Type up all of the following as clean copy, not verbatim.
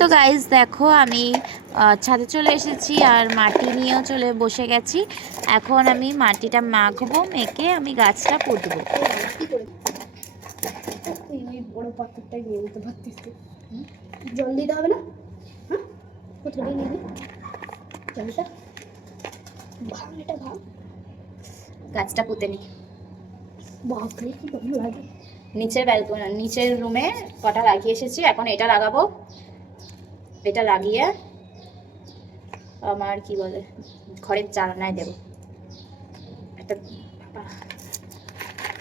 তো গাইজ দেখো আমি ছাদে চলে এসেছি আর মাটি নিয়েও চলে বসে গেছি। এখন আমি মাটিটা মাখবো, মেখে আমি গাছটা পুঁতবো। বড় পাথরটাই নিয়ে নিতে পারতিস। জল দিতে হবে না? হ্যাঁ, কোথায় নিয়ে নিবি জলটা? ভাঙ, এটা ভাঙ, গাছটা পুঁতে নি। বাপরে কি ভালো লাগে। নিচের ব্যালকনি, নিচের রুমে কটা লাগিয়ে এসেছি, এখন এটা লাগাবো। এটা লাগিয়ে আমার কি বলে ঘরের জানলায় দেবো। একটা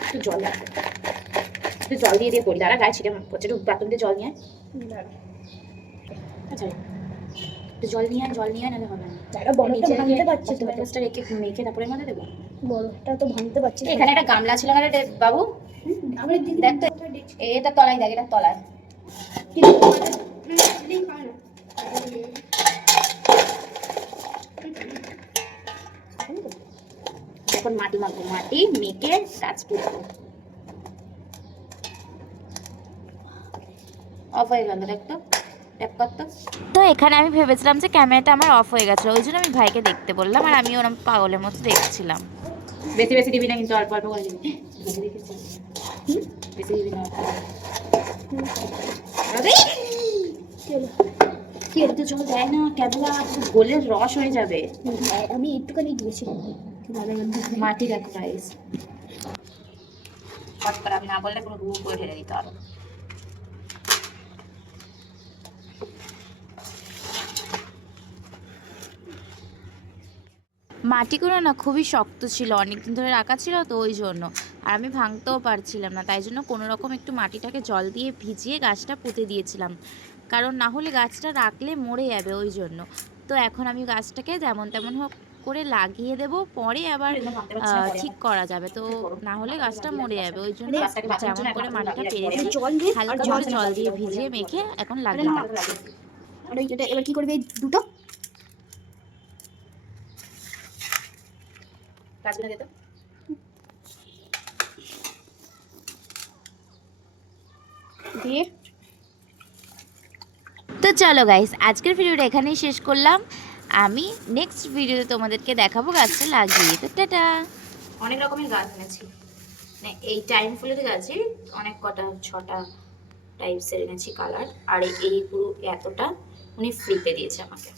একটু জল লাগবে, একটু জল দিয়ে দিয়ে করি। দাঁড়া, গায়ে ছিটে পড়ছে, একটু বাথরুম দিয়ে জল নিয়ে আচ্ছা, একটু জল নিয়ে নাহলে হবে না। বড়টা ভাঙতে পারছি তো, ব্যাসটা রেখে মেখে তারপরে মধ্যে দেবো। বড়টা তো ভাঙতে পারছি। এখানে একটা গামলা ছিল না রে বাবু, দেখ তো, এটা তলায়, দেখ এটা তলায়। এখন মাটি মাখবো, মাটি মেখে গাছ পুঁতবো। অফ হয়ে গেল, দেখ তো, ট্যাপ করতো। তো এখানে আমি ভেবেছিলাম যে ক্যামেরাটা আমার অফ হয়ে গেছে, ওই জন্য আমি ভাইকে দেখতে বললাম, আর আমি ওরম পাগলের মতো দেখছিলাম। বেশি বেশি দিবি না কিন্তু, অল্প অল্প করে দিবি। বেশি দিবি না, কি একটু জল দেয় না, ক্যাবলা গোলের রস হয়ে যাবে। আমি একটুখানি দিয়েছি মাটি দেখো গাইস, কট করে আমি না বললে কোনো রুম করে ঢেলে দিতে আরো। মাটিগুলো না খুবই শক্ত ছিল, অনেকদিন ধরে রাখা ছিল তো ওই জন্য, আর আমি ভাঙতেও পারছিলাম না, তাই জন্য কোনো রকম একটু মাটিটাকে জল দিয়ে ভিজিয়ে গাছটা পুঁতে দিয়েছিলাম, কারণ না হলে গাছটা রাখলে মরে যাবে ওই জন্য। তো এখন আমি গাছটাকে যেমন তেমন হোক করে লাগিয়ে দেব, পরে আবার ঠিক করা যাবে, তো না হলে গাছটা মরে যাবে, ওই জন্য যেমন করে মাটিটা পেরেছি হালকা করে জল দিয়ে ভিজিয়ে মেখে এখন লাগিয়ে দেবো। আর এটা এবার কি করবে? দুটো গাছগুলো দিতে দিয়ে। তো চলো গাইস, আজকের ভিডিওটা এখানেই শেষ করলাম। আমি নেক্সট ভিডিওতে তোমাদেরকে দেখাবো গাছটা লাগিয়ে। তো টাটা। অনেক রকমের গাছ এনেছি, মানে এই টাইম ফুলের গাছই অনেক কটা, 6টা টাইপসের এনেছি কালার, আর এই পুরো এতটা উনি ফ্রিতে দিয়েছে আমাকে।